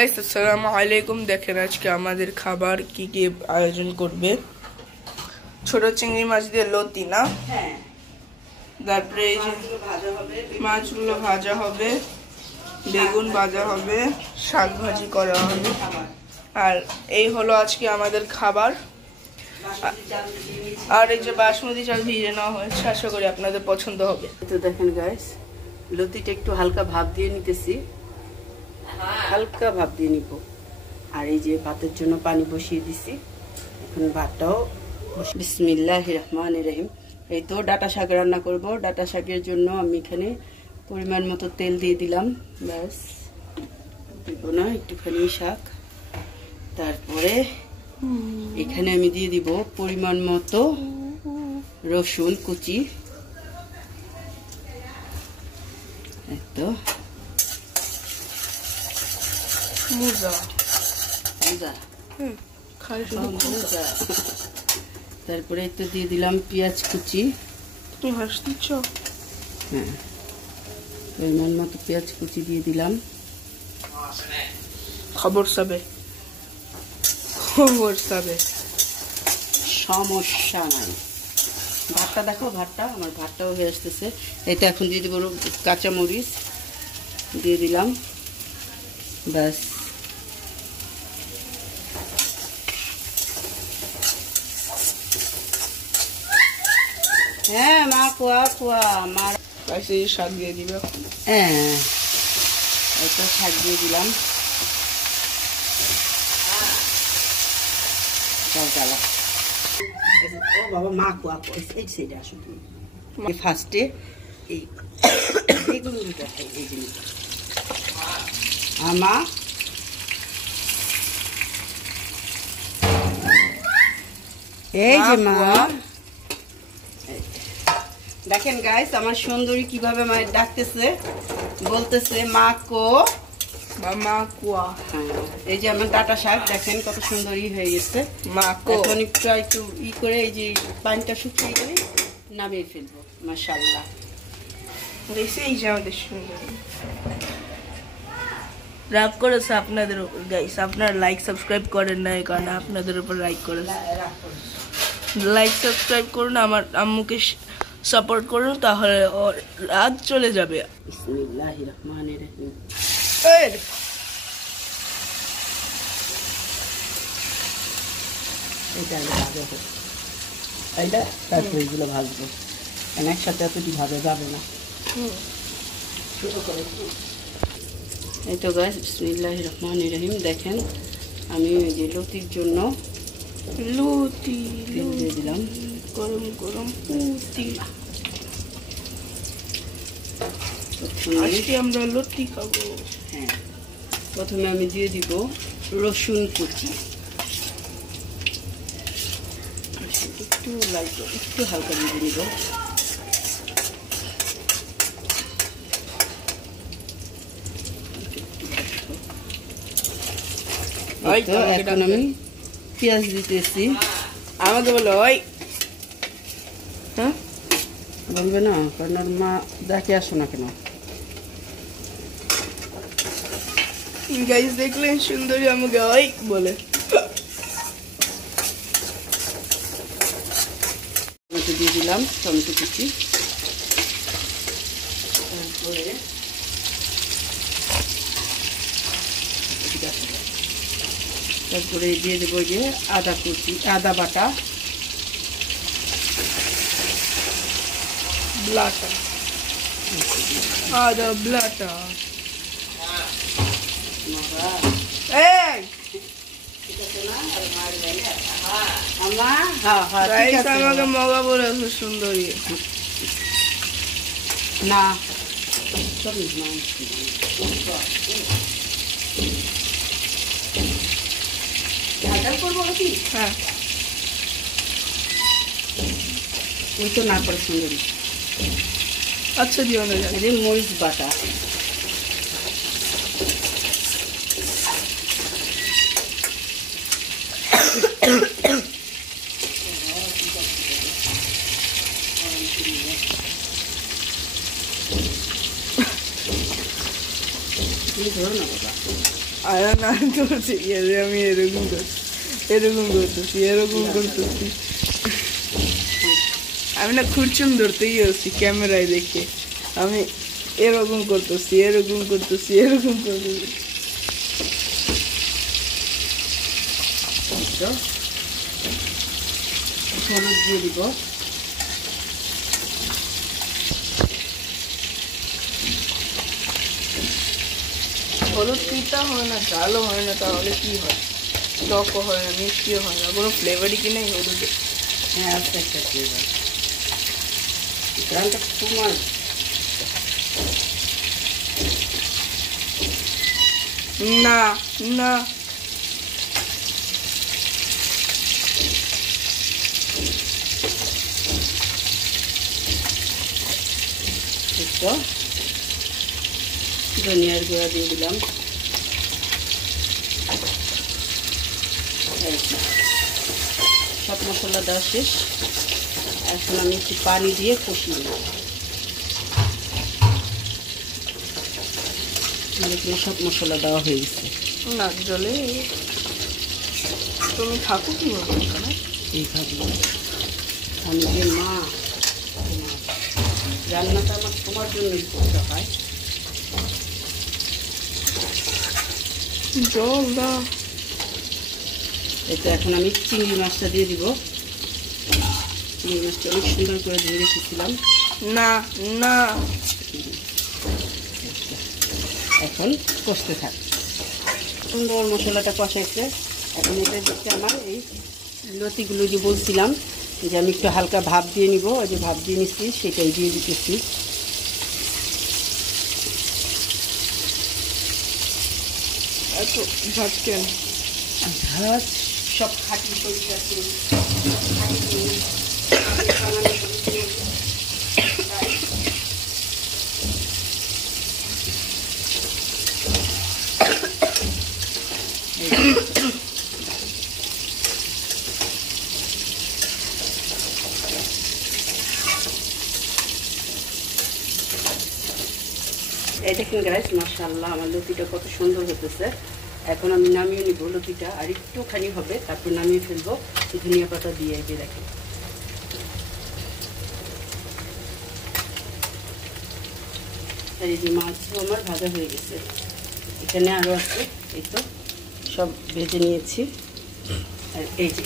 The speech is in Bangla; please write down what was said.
গাইস আসসালামু আলাইকুম। দেখেন আজকে আমাদের খাবার কি কি আয়োজন করবে। ছোট চিংড়ি মাছ দিয়ে লতি না, তারপরে এই যে মাছগুলো ভাজা হবে, বেগুন ভাজা হবে, শাক ভাজি করা হবে। আর এই হলো আজকে আমাদের খাবার। আর এই যে বাসমতি চাল ভিজিয়ে নেওয়া হয়েছে, আশা করি আপনাদের পছন্দ হবে। তো দেখেন গাইস, লতিটা একটু হালকা ভাপ দিয়ে নিতেছি, হালকা ভাপ দিয়ে নিব। আর এই যে ভাতের জন্য পানি বসিয়ে দিছি, এখন ভাতটাও। বিসমিল্লাহির রহমানির রহিম। এই তো ডাটা শাক রান্না করব। ডাটা শাকের জন্য আমি এখানে পরিমাণ মতো তেল দিয়ে দিলাম, ব্যাস, দিব না একটুখানি শাক। তারপরে এখানে আমি দিয়ে দিব পরিমাণ মতো রসুন কুচি, তো তারপরে তো দিয়ে দিলাম পেঁয়াজ কুচি। তুমি হাস দিচ্ছ? হ্যাঁ, পরিমাণ মতো পেঁয়াজ কুচি দিয়ে দিলাম। খবর সাবে সমস্যা নাই। ভাতটা দেখো, ভাতটা আমার ভাতটাও হয়ে আসতেছে। এটা এখন দিয়ে দেবো কাঁচামরিচ, দিয়ে দিলাম, ব্যাস। হ্যাঁ মা, কুয়া কুয়া মার শাক দিয়ে দিবে। হ্যাঁ, এটা শাক দিয়ে দিলাম। ও বাবা, মা কুয়া কুয়া এই সাইডে আসো তুমি। ফার্স্টে এই বেগুন দুটো, এই জিনিস আমা এই যে মা। দেখেন গাইস, আমার সুন্দরী কিভাবে মায়ের ডাকতেছে, বলতেছে মা কো মা কুয়া। এই যে আমার ডাটা শাক দেখেন কত সুন্দরই হয়ে গেছে। মা কো এখন একটু ই করে এই যে পানিটা শুকিয়ে গেলে নামিয়ে ফেলবো। মাশাআল্লাহ, এই যে আমাদের সুন্দরী রাগ করেছে আপনাদের উপর। গাইস আপনারা লাইক সাবস্ক্রাইব করেন না, এই কারণে আপনাদের উপর লাইক করেছে। লাইক সাবস্ক্রাইব করুন, আমার আম্মুকে সাপোর্ট করুন, তাহলে রাত চলে যাবে। বিসমিল্লাহির রহমানির রহিম। এইটা তারপরে এগুলো ভাজবো, একসাথে এতটি ভাজা যাবে না। এই তো গাইস, বিসমিল্লাহির রহমানির রহিম। দেখেন আমি ওই যে লতির জন্য লতি দিয়ে দিলাম, গরম গরম লতি। আজকে আমরা লতি খাবো। হ্যাঁ, প্রথমে আমি দিয়ে দিব রসুন কুচি, একটু হালকা দিয়ে দিব। এখন আমি পেঁয়াজ দিতেছি। আমাকে বলো ওই, হ্যাঁ বলবে না, কারণ ওর মা দেখে আসো না কেন। গাইস দেখলেন সুন্দরী আমাকে ওই বলে। টমেটো দিয়ে দিলাম, টমেটো কুচি। তারপরে দিয়ে দেবো যে আদা কুচি, আদা বাটা, আদা ব্লাটা। আমাকে মগা বলেছে সুন্দরী না। হ্যাঁ, ওই তো না করে সুন্দরী। আচ্ছা দিও না, জানি মরিচ বাটা, আয়রন না ধরছি আমি এরকম করতেছি আমি না খুঁড়ছুন ধরতেই আছি ক্যামেরায় দেখে আমি এরকম করতেছি হলুদ দিয়ে দিব, হলুদ পিতা হয় না, ঝালও হয় না, তাহলে কি হয়? টকও হয় না, মিষ্টিও হয় না, কোনো ফ্লেভারই কি নেই হলুদে? হ্যাঁ আস্তে আস্তে ফ্লেভার, গ্রামটা তোমার না না ধনিয়ার গুঁড়া দিয়ে দিলাম, সব মশলা দেওয়া শেষ। এখন আমি একটু পানি দিয়ে কষিয়ে নেব। সব মশলা দেওয়া হয়ে গেছে। না জলে তুমি থাকো কি এখানে? এইভাবে আমি যে মা, রান্নাটা আমার তোমার জন্যই করতে হয়। জল দাও। এটা এখন আমি চিংড়ি মাছটা দিয়ে দিব। চিংড়ি মাছটা অনেক সুন্দর করে ধুয়ে রেখেছিলাম। না না এখন কষতে থাক। সুন্দর মশলাটা কষাইছে। এখন এটা দিচ্ছে আমার এই লতিগুলো যে বলছিলাম যে আমি একটু হালকা ভাপ দিয়ে নিব, ওই যে ভাপ দিয়ে নিচ্ছি সেটাই দিয়ে দিতেছি। এত ভাত কেন? ভাত সব খাঁটি পরিষ্কার করে এই দেখেন গাইস, মাশাআল্লাহ আমার লতিটা কত সুন্দর হতেছে। এখন আমি নামিয়ে নিব লতিটা, আর একটুখানি হবে তারপর নামিয়ে ফেলবো ধনিয়া পাতা দিয়ে। এই যে দেখেন এই যে মাছও আমার ভাজা হয়ে গেছে। এখানে আরও আছে, এই তো সব ভেজে নিয়েছি। আর এই যে